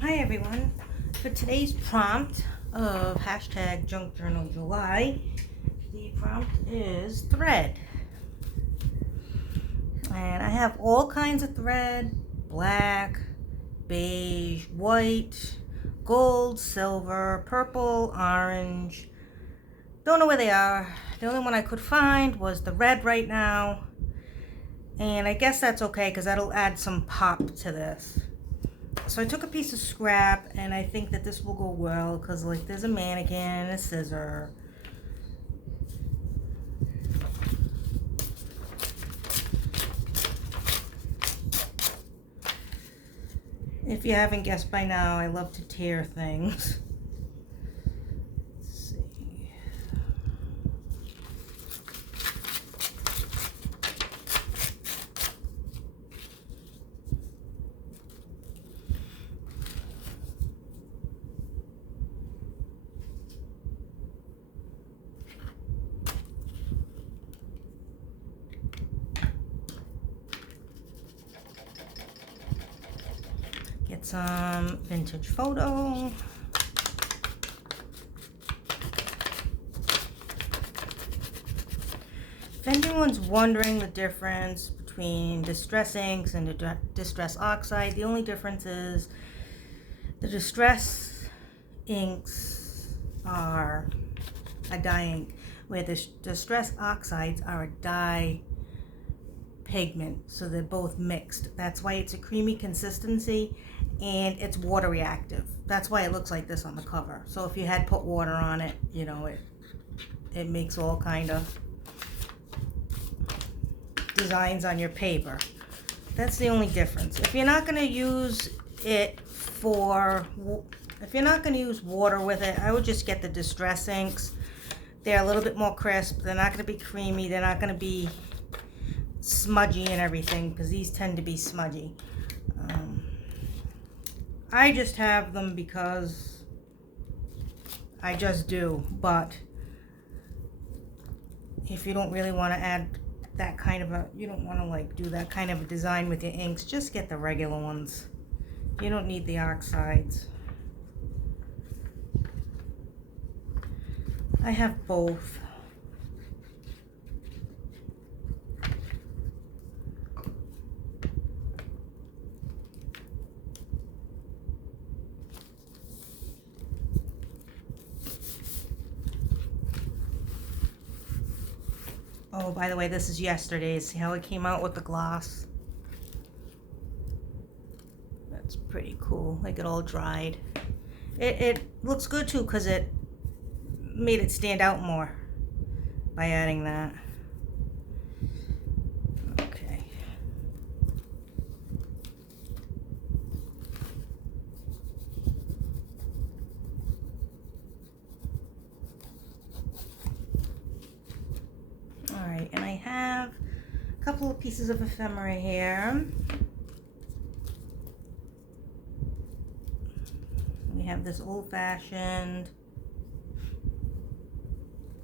Hi everyone. For today's prompt of hashtag junkjournaljuly, the prompt is thread. And I have all kinds of thread: black, beige, white, gold, silver, purple, orange. Don't know where they are. The only one I could find was the red right now. And I guess that's okay because that'll add some pop to this. So I took a piece of scrap, and I think that this will go well because, like, there's a mannequin and a scissor. If you haven't guessed by now, I love to tear things. Let's see. Get some vintage photo. If anyone's wondering the difference between distress inks and distress oxide, the only difference is the distress inks are a dye ink, where the distress oxides are a dye pigment, so they're both mixed. That's why it's a creamy consistency, and it's water reactive. That's why it looks like this on the cover. So if you had put water on it, you know, it makes all kind of designs on your paper. That's the only difference. If you're not going to use it if you're not going to use water with it, I would just get the distress inks. They're a little bit more crisp. They're not going to be creamy. They're not going to be smudgy and everything, because these tend to be smudgy. I just have them because I just do, but if you don't really want to add that kind of you don't want to like do that kind of a design with your inks, just get the regular ones. You don't need the oxides. I have both. Oh, by the way, this is yesterday's. See how it came out with the gloss? That's pretty cool. Like, it all dried. It looks good too because it made it stand out more by adding that. Okay. Alright, and I have a couple of pieces of ephemera here. We have this old-fashioned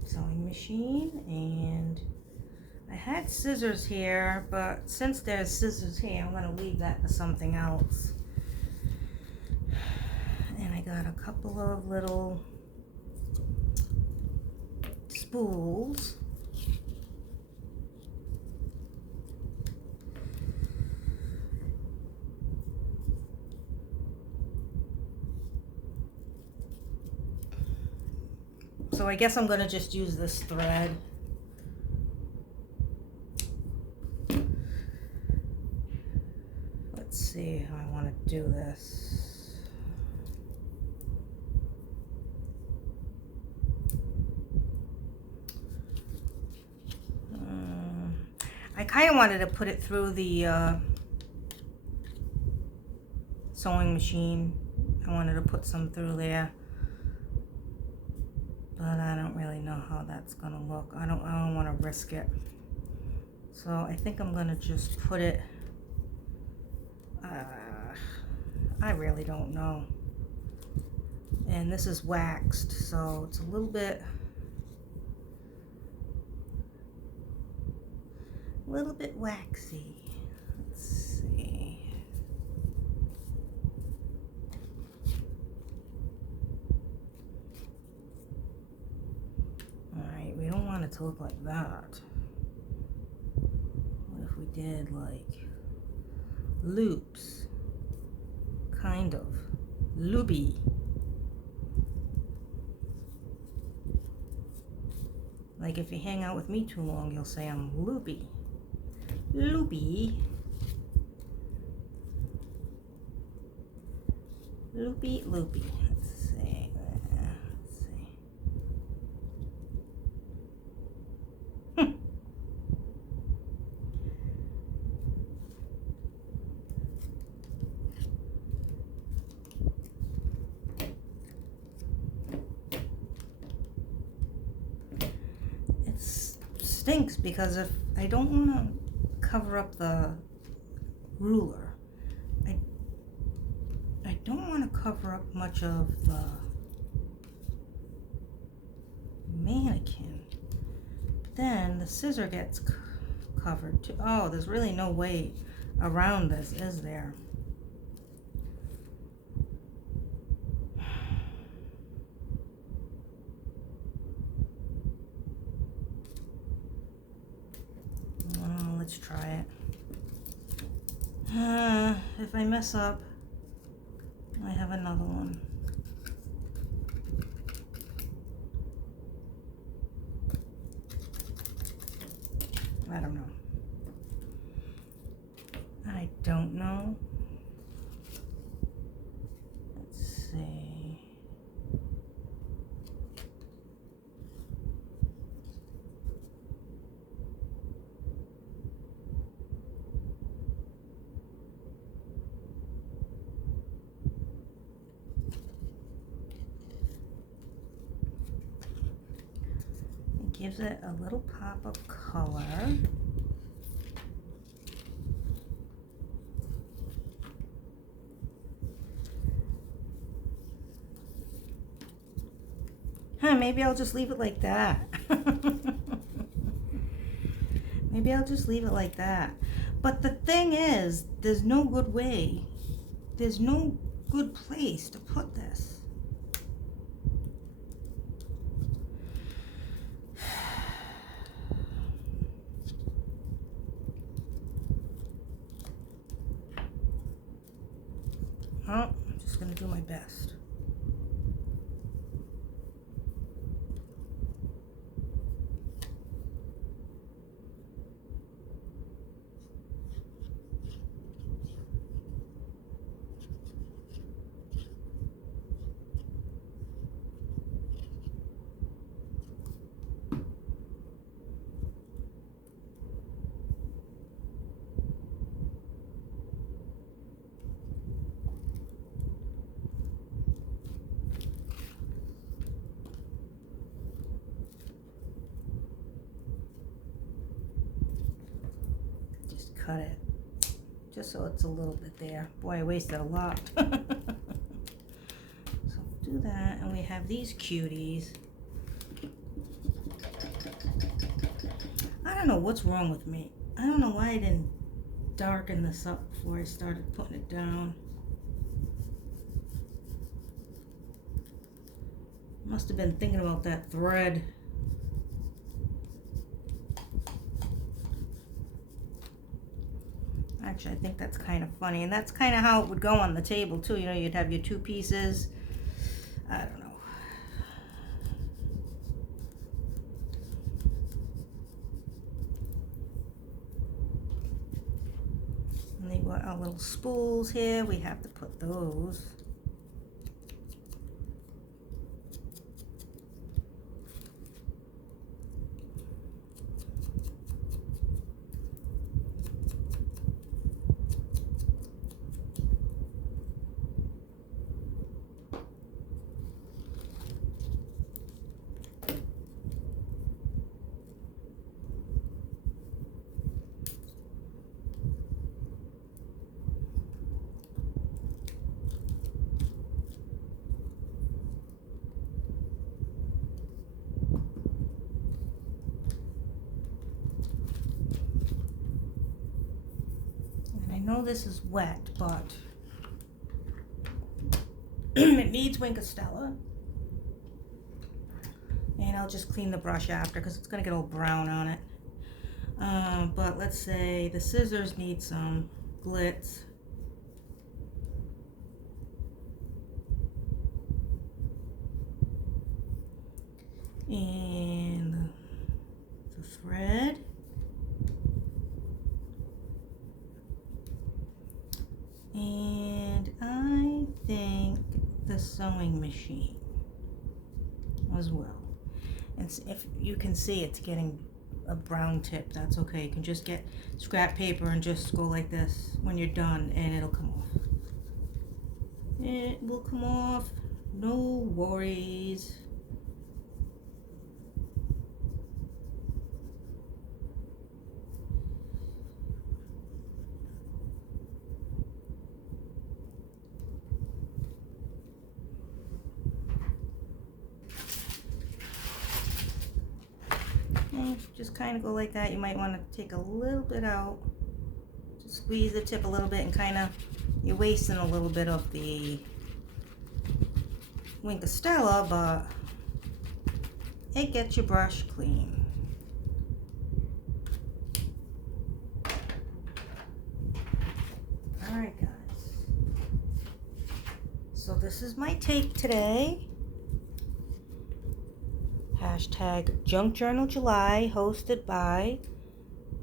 sewing machine, and I had scissors here, but since there's scissors here, I'm going to leave that for something else. And I got a couple of little spools. So I guess I'm going to just use this thread. Let's see how I want to do this. I kind of wanted to put it through the sewing machine. I wanted to put some through there, but I don't really know how that's gonna look. I don't want to risk it. So I think I'm gonna just put it. I really don't know. And this is waxed, so it's a little bit waxy. Let's see. it to look like that. What if we did like loops? Kind of. Loopy. Like if you hang out with me too long, you'll say I'm loopy. Loopy. Loopy, loopy. Let's see. Let's see. It stinks because if I don't want to cover up the ruler, I don't want to cover up much of the mannequin. Then the scissor gets covered too. Oh, there's really no way around this, is there? Well, let's try it. If I mess up, I have another one. I don't know. I don't know. Let's see. Gives it a little pop of color. Maybe I'll just leave it like that. Maybe I'll just leave it like that. But the thing is, there's no good way. There's no good place to put this. Oh, I'm just going to do my best. Cut it just so it's a little bit there. Boy, I wasted a lot. So do that, and we have these cuties. I don't know what's wrong with me. I don't know why I didn't darken this up before I started putting it down. Must have been thinking about that thread. Actually, I think that's kind of funny, and that's kind of how it would go on the table too. You know, you'd have your two pieces. I don't know. And they've got our little spools here. We have to put those. I know this is wet, but it needs Wink of Stella. And I'll just clean the brush after because it's going to get all brown on it. But let's say the scissors need some glitz. And the thread. And I think the sewing machine as well. And if you can see it's getting a brown tip, that's okay. You can just get scrap paper and just go like this when you're done and it'll come off. It will come off, no worries. And just kind of go like that. You might want to take a little bit out. Just squeeze the tip a little bit and kind of, you're wasting a little bit of the Wink of Stella, but it gets your brush clean. Alright guys, so this is my take today. Hashtag junkjournaljuly, hosted by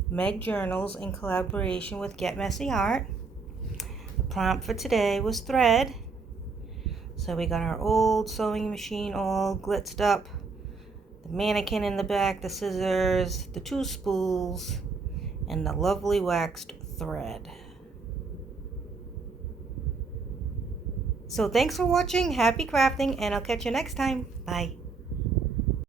Meg Journals in collaboration with Get Messy Art. The prompt for today was thread. So we got our old sewing machine all glitzed up, the mannequin in the back, the scissors, the two spools, and the lovely waxed thread. So thanks for watching, happy crafting, and I'll catch you next time. Bye.